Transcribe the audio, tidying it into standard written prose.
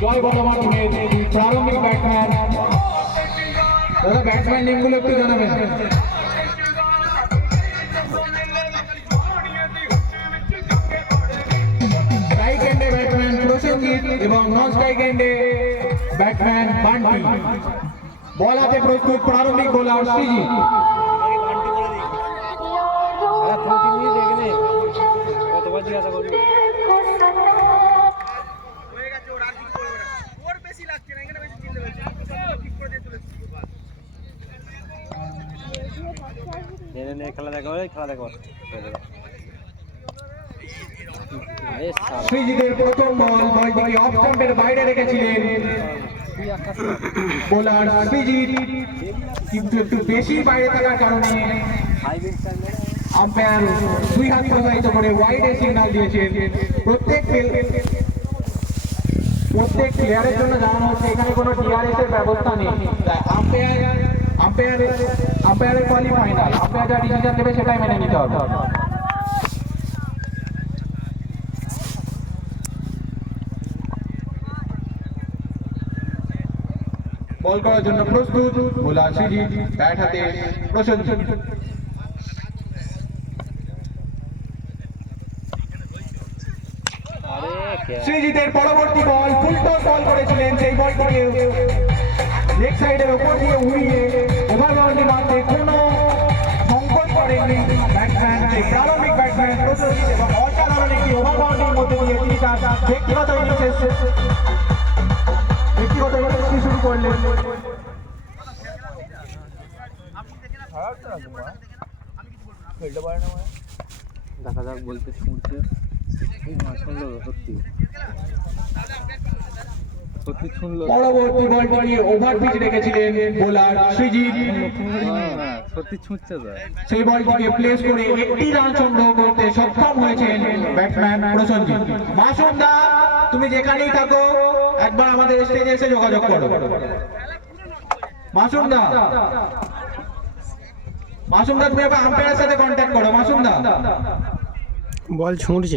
জয় বর্ধমান টিমের প্রারম্ভিক ব্যাটসম্যান। দাদা ব্যাটসম্যান নেমগুলো একটু জানাবেন। স্ট্রাইক এন্ডে ব্যাটসম্যান প্রসেনজিৎ এবং নন স্ট্রাইক এন্ডে ব্যাটসম্যান বান্টি। বল হাতে প্রস্তুত প্রারম্ভিক বোলার সৃজিত। সৃজিতের প্রথম বলটিকে অফ স্টাম্পের বাইরে রেখেছিলেন বোলার সৃজিত, কিন্তু একটু বেশি বাইরে থাকার কারণে আম্পায়ার দুই হাত প্রবাহিত করে ওয়াইডে সিগন্যাল দিয়েছেন। প্রত্যেক প্লেয়ারের জন্য জানানো হচ্ছে এখানে কোনো ডিআরএস এর ব্যবস্থা নেই। তাই আম্পায়ারের কলই ফাইনাল। আম্পায়ার যা ডিসিশন দেবে সেটাই মেনে নিতে হবে। বল করার জন্য প্রস্তুত বোলার সৃজিত, ব্যাট হাতে প্রসেনজিৎ। সৃজিতের পরবর্তী বল ফুল টস বল করেছিলেন, সেই বলটিকে লেগ সাইডের উপর দিয়ে উড়িয়ে ওভার বাউন্ডারি মারতে কোনো সংকট করেননি ব্যাটসম্যান, সেই প্রারম্ভিক ব্যাটসম্যান প্রসেনজিৎ, এবং অসাধারণ একটি ওভার বাউন্ডারির মধ্যে দিয়ে তিনি তার ব্যক্তিগত ইনিংস শুরু করলেন। দেখা যাক বলতে শুনছে শুনলো সত্যি শুনলো। পরবর্তী বলটিকে ওভার পিচ রেখেছিলেন বোলার সৃজিত, সত্যি ছুঁচ্ছে সেই বলটিকে প্লেস করে একটি রান সংগ্রহ করতে সক্ষম হয়েছেন ব্যাটসম্যান প্রসেনজিৎ। মাসুমদা, তুমি যেখানেই থাকো একবার আমাদের স্টেজে এসে যোগাযোগ করো। মাসুমদা, তুমি এবার আম্পায়ারের সাথে কন্ট্যাক্ট করো। মাসুমদা, বল ছুঁড়ছে।